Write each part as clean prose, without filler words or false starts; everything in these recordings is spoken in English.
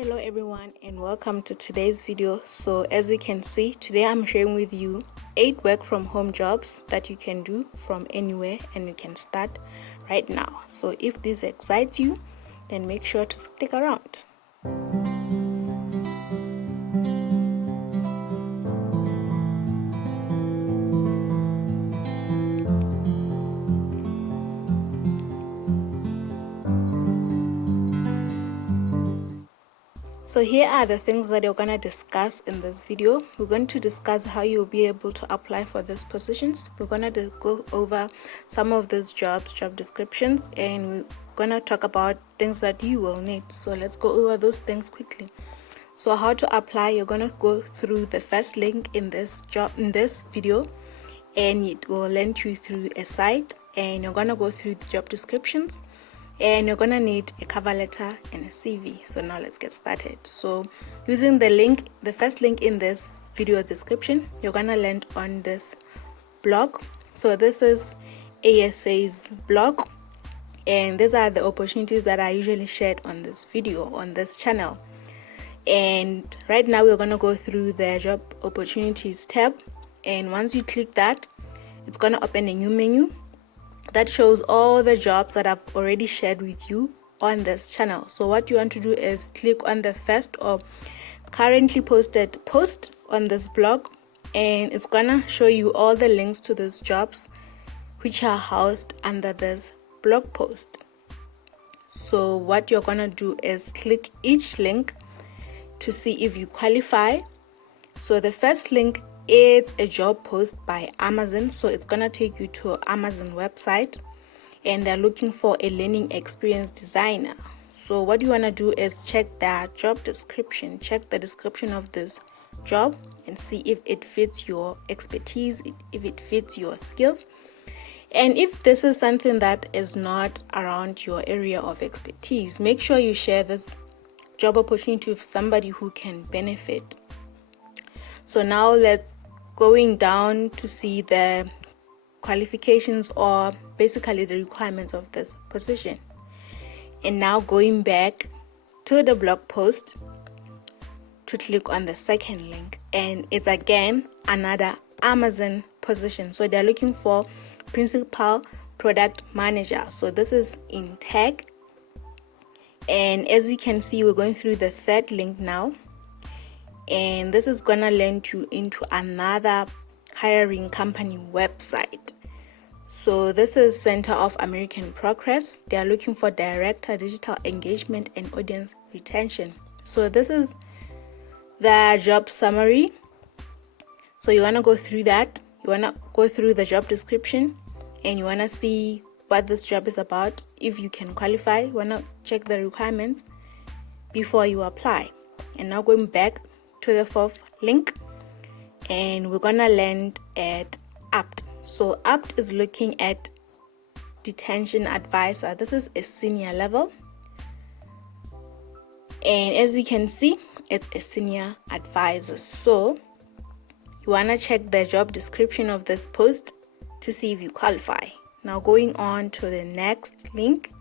Hello everyone and welcome to today's video. So as you can see, today I'm sharing with you 8 work from home jobs that you can do from anywhere and you can start right now. So if this excites you, then make sure to stick around. So here are the things that you're going to discuss in this video. We're going to discuss how you'll be able to apply for these positions. We're going to go over some of those job descriptions, and we're going to talk about things that you will need. So let's go over those things quickly. So how to apply, you're going to go through the first link in this video, and it will link you through a site, and you're going to go through the job descriptions. And you're gonna need a cover letter and a CV. So now let's get started. So using the link, the first link in this video description, you're gonna land on this blog. So this is ASA's blog, and these are the opportunities that are usually shared on this video, on this channel. And right now we're gonna go through the job opportunities tab, and once you click that, it's gonna open a new menu that shows all the jobs that I've already shared with you on this channel. So what you want to do is click on the first or currently posted post on this blog, and it's gonna show you all the links to those jobs which are housed under this blog post. So what you're gonna do is click each link to see if you qualify. So the first link, it's a job post by Amazon, so it's gonna take you to Amazon website, and they're looking for a learning experience designer. So what you want to do is check that job description, check the description of this job and see if it fits your expertise, if it fits your skills. And if this is something that is not around your area of expertise, make sure you share this job opportunity with somebody who can benefit. So now let's going down to see the qualifications, or basically the requirements of this position. And now going back to the blog post to click on the second link, and it's again another Amazon position. So they're looking for principal product manager. So this is in tech, and as you can see, we're going through the third link now. And this is gonna land you into another hiring company website. So this is Center of American Progress. They are looking for director, digital engagement and audience retention. So this is the job summary. So you wanna go through that. You wanna go through the job description, and you wanna see what this job is about. If you can qualify, you wanna check the requirements before you apply. And now going back to the fourth link, and we're gonna land at APT. So APT is looking at detention advisor. This is a senior level, and as you can see, it's a senior advisor. So you wanna check the job description of this post to see if you qualify. Now going on to the next link,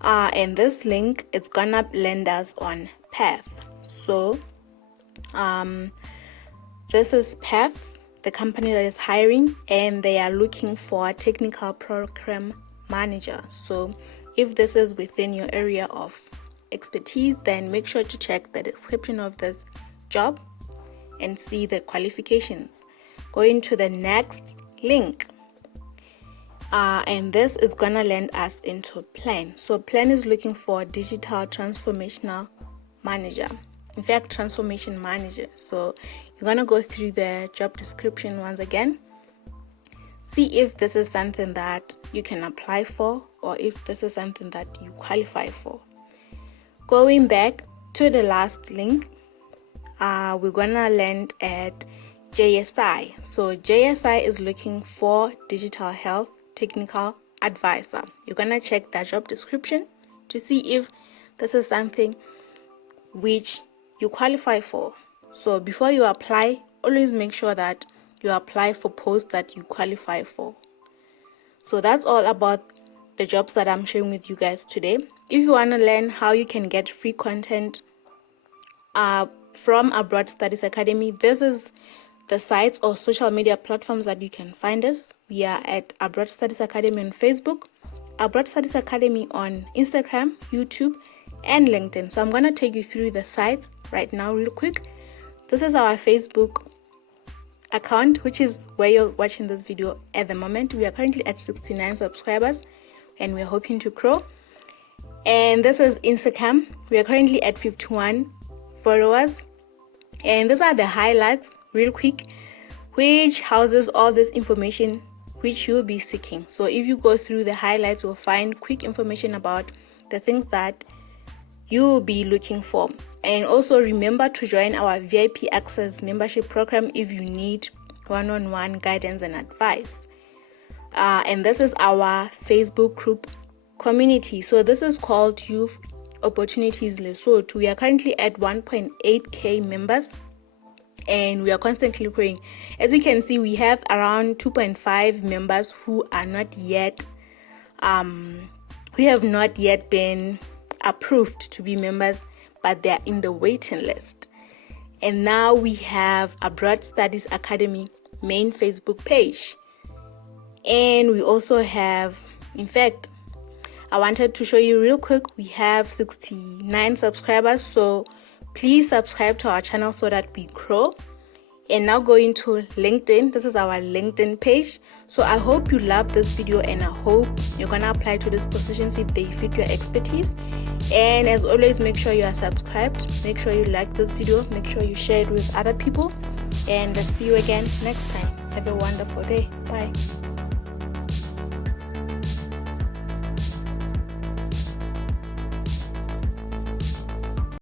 and this link, it's gonna land us on Path. So this is Path, the company that is hiring, and they are looking for a technical program manager. So if this is within your area of expertise, then make sure to check the description of this job and see the qualifications. Going to the next link, and this is gonna land us into Plan. So Plan is looking for a digital transformational manager. In fact, transformation manager. So you're gonna go through the job description once again, see if this is something that you can apply for, or if this is something that you qualify for. Going back to the last link, we're gonna land at JSI. So JSI is looking for digital health technical advisor. You're gonna check that job description to see if this is something which you qualify for. So before you apply, always make sure that you apply for posts that you qualify for. So that's all about the jobs that I'm sharing with you guys today. If you want to learn how you can get free content from Abroad Studies Academy. This is the sites or social media platforms that you can find us. We are at Abroad Studies Academy on Facebook, Abroad Studies Academy on Instagram, YouTube, and LinkedIn. So I'm going to take you through the sites right now real quick. This is our Facebook account, which is where you're watching this video at the moment. We are currently at 69 subscribers and we're hoping to grow. And this is Instagram. We are currently at 51 followers. And these are the highlights real quick, which houses all this information which you'll be seeking. So if you go through the highlights, you'll find quick information about the things that you'll be looking for. And also remember to join our VIP Access membership program if you need one-on-one guidance and advice. And this is our Facebook group community. So this is called Youth Opportunities Lesotho. We are currently at 1.8k members and we are constantly growing. As you can see, we have around 2.5 members who are not yet who have not yet been approved to be members, but they are in the waiting list. And now we have Abroad Studies Academy main Facebook page, and we also have, in fact, I wanted to show you real quick, we have 69 subscribers, so please subscribe to our channel so that we grow. And now going to LinkedIn. This is our LinkedIn page. So I hope you love this video and I hope you're gonna apply to these positions if they fit your expertise. And as always, make sure you are subscribed, make sure you like this video, make sure you share it with other people, and let's see you again next time. Have a wonderful day. Bye.